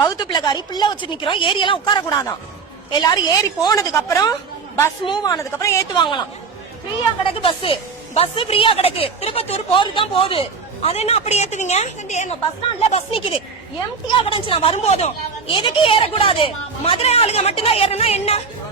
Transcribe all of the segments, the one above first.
வகுத்து பிள்ளைக்காரி பிள்ளை வச்சு நிக்கிறோம், ஏரியெல்லாம் உட்கார கூடாதான். எல்லாரும் ஏறி போனதுக்கு அப்புறம் பஸ் மூவ் ஆனதுக்கு அப்புறம் ஏத்துவாங்களாம். ஃப்ரீயா கிடக்கு பஸ் ஃப்ரீயா கிடக்கு. திருப்பத்தூர் போறதுதான் போகுது. அது என்ன அப்படி ஏத்துவீங்க? பஸ் ஸ்டாண்ட்ல பஸ் நிக்குது, எம்டியா கிடந்துச்சு. நான் வரும்போதும் எதுக்கு ஏறக்கூடாது? மதுரை ஆளுங்க மட்டும்தான் ஏறணும்னா என்ன?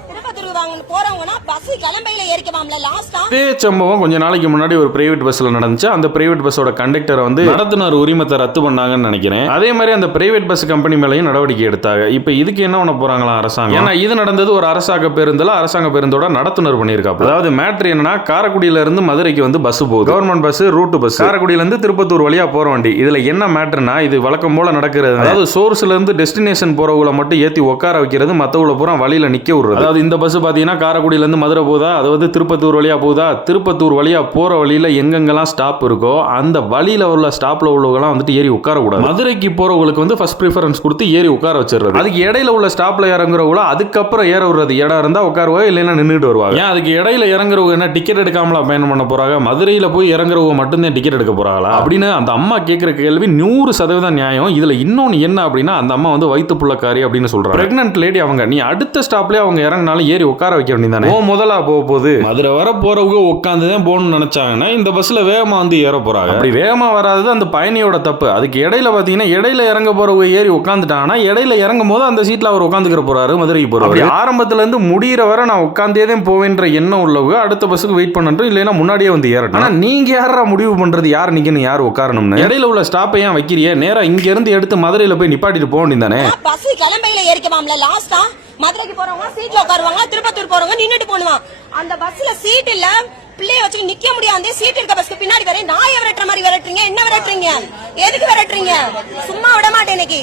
திருப்பத்தூர் போறவங்கன்னா பஸ் கிளம்பையில ஏறிக்கவாம்ல. லாஸ்டா இதே சம்பவம் கொஞ்ச நாளைக்கு முன்னாடி ஒரு பிரைவேட் பஸ்ல நடந்துச்சு. அந்த பிரைவேட் பஸ்ஸோட கண்டக்டரை வந்து நடத்துனர் உரிமத்தை ரத்து பண்ணாங்கன்னு நினைக்கிறேன். அதே மாதிரி அந்த பிரைவேட் பஸ் கம்பெனி மேலையும் நடவடிக்கை எடுத்தாங்க. இப்ப இதுக்கு என்ன பண்ண போறாங்களா அரசாங்கம்? ஏன்னா இது நடந்தது ஒரு அரசாங்க பேருந்தோட நடத்துனர் பண்ணியிருக்காங்க. அதாவது மேட்ரு என்னன்னா, காரைக்குடியில இருந்து மதுரைக்கு வந்து பஸ் போகுது, கவர்மெண்ட் பஸ், ரூட் பஸ். காரைக்குடியில இருந்து திருப்பத்தூர் வழியா போற வண்டி. இதுல என்ன மேட்ருனா, இது வழக்கம் போல நடக்கிறது. அதாவது சோர்ஸ்ல இருந்து டெஸ்டினேஷன் போறவங்களை மட்டும் ஏத்தி உட்கார வைக்கிறது, மத்தவங்கள பூரா வழியில நிக்க விடுறது. அதாவது இந்த பஸ் பாத்தீங்கன்னா காரைக்குடியில இருந்து மதுரை போதா, அதாவது திருப்பத்தூர் வழியா போதா, திருப்பத்தூர் வழியா போற வழியில எங்கெங்கெல்லாம் ஸ்டாப் இருக்கோ அந்த வழியில உள்ள ஸ்டாப்ல உள்ளவங்கலாம் வந்துட்டு ஏறி உட்கார கூடாது. மதுரைக்கு போறவங்களுக்கு வந்து ஃபர்ஸ்ட் ப்ரிஃபரன்ஸ் கொடுத்து ஏறி உட்கார வச்சிருறது. அதுக்கு இடையில உள்ள ஸ்டாப்ல இறங்குறவங்கள அதுக்கப்புறம் ஏற விடுறது. இடம் இருந்தா உட்காருவாங்க, இல்லைன்னா நின்றுட்டு வருவாங்க. ஏன் அதுக்கு இடையில இறங்குறவங்க என்ன டிக்கெட் எடுக்காமலா பயணம் பண்ண போறாங்க? மதுரையில போய் இறங்குறவங்க மட்டும்தான் டிக்கெட் எடுக்க போறாங்களா அப்படின்னு அந்த அம்மா கேட்கிற கேள்வி 100% நியாயம். இதுல இன்னொன்னு என்ன அப்படின்னா, அந்த அம்மா வந்து வயிற்று புள்ளக்காரி அப்படின்னு சொல்றாங்க. பிரெக்னன்ட் லேடி அவங்க. நீ அடுத்த ஸ்டாப்லயே அவங்க இறங்கினாலும் ஏறி உட்கார வைக்க வேண்டியதானே? முதலா போகுது. மதுரை வர போறவங்க உட்காந்துதான் போகணும்னு நினைச்சாங்கன்னா இந்த பஸ்ல வேகமா வந்து ஏற போறாங்க. அப்படி வேகமா வராது அந்த பயணியோட தப்பு. அதுக்கு இடையில பாத்தீங்கன்னா, இடையில இறங்க போறவங்க ஏறி உட்காந்துட்டாங்கன்னா இடையில இறங்கும் போது அந்த சீட்ல அவர் உட்காந்துக்கிற போறாரு மதுரைக்கு போறாரு. ஆரம்பத்துல இருந்து முடிகிற வரை நான் உட்காந்தே தான் போவேன்ற எண்ணம் உள்ளவங்க அடுத்த பஸ்ஸுக்கு வெயிட் பண்ணட்டும், இல்லைன்னா முன்னாடியே வந்து ஏறட்டும். ஆனா நீங்க யாரா முடிவு பண்றது யார் நிக்கணும் யார் உட்காரணும்னு? இடையில உள்ள ஸ்டாப்பை ஏன் வைக்கிறிய? நேரா இங்க இருந்து எடுத்து மதுரையில போய் நிப்பாட்டிட்டு போக வேண்டியதானே? பஸ் கிளம்பையில ஏறிக்கவாம்ல. லாஸ்டா மதுரைக்கு போறவங்க சீட்ல உட்காருவாங்க, திருப்பத்தூர் போறவங்க நின்னுட்டு போடுவாங்க. அந்த பஸ்ல சீட் இல்ல, பிள்ளைய வச்சு நிக்க முடியாது. சீட் இருக்க பஸ்க்கு பின்னாடி வர நாயை விரட்டுற மாதிரி விரட்டுறீங்க. என்ன விரட்டுறீங்க? எதுக்கு விரட்டுறீங்க? சும்மா விட மாட்டேன் இன்னைக்கு.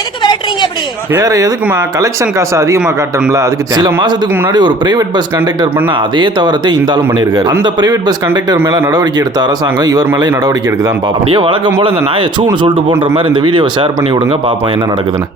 எதுக்கு விரட்டுறீங்க இப்படி? வேற எதுக்குமா? கலெக்ஷன் காசு அதிகமா காட்டணும்ல. அதுக்கு சில மாசத்துக்கு முன்னாடி ஒரு பிரைவேட் பஸ் கண்டக்டர் பண்ண அதே தவறத்தை இந்த ஆளும் பண்ணிருக்காரு. அந்த பிரைவேட் பஸ் கண்டக்டர் மேல நடவடிக்கை எடுத்த அரசாங்கம் இவர் மேலே நடவடிக்கை எடுக்குதான் பாப்போம். அப்படியே வழக்கம் போல இந்த நாயை சூன்னு சொல்லிட்டு போன்ற மாதிரி இந்த வீடியோவை ஷேர் பண்ணி விடுங்க, பாப்போம் என்ன நடக்குதுன்னு.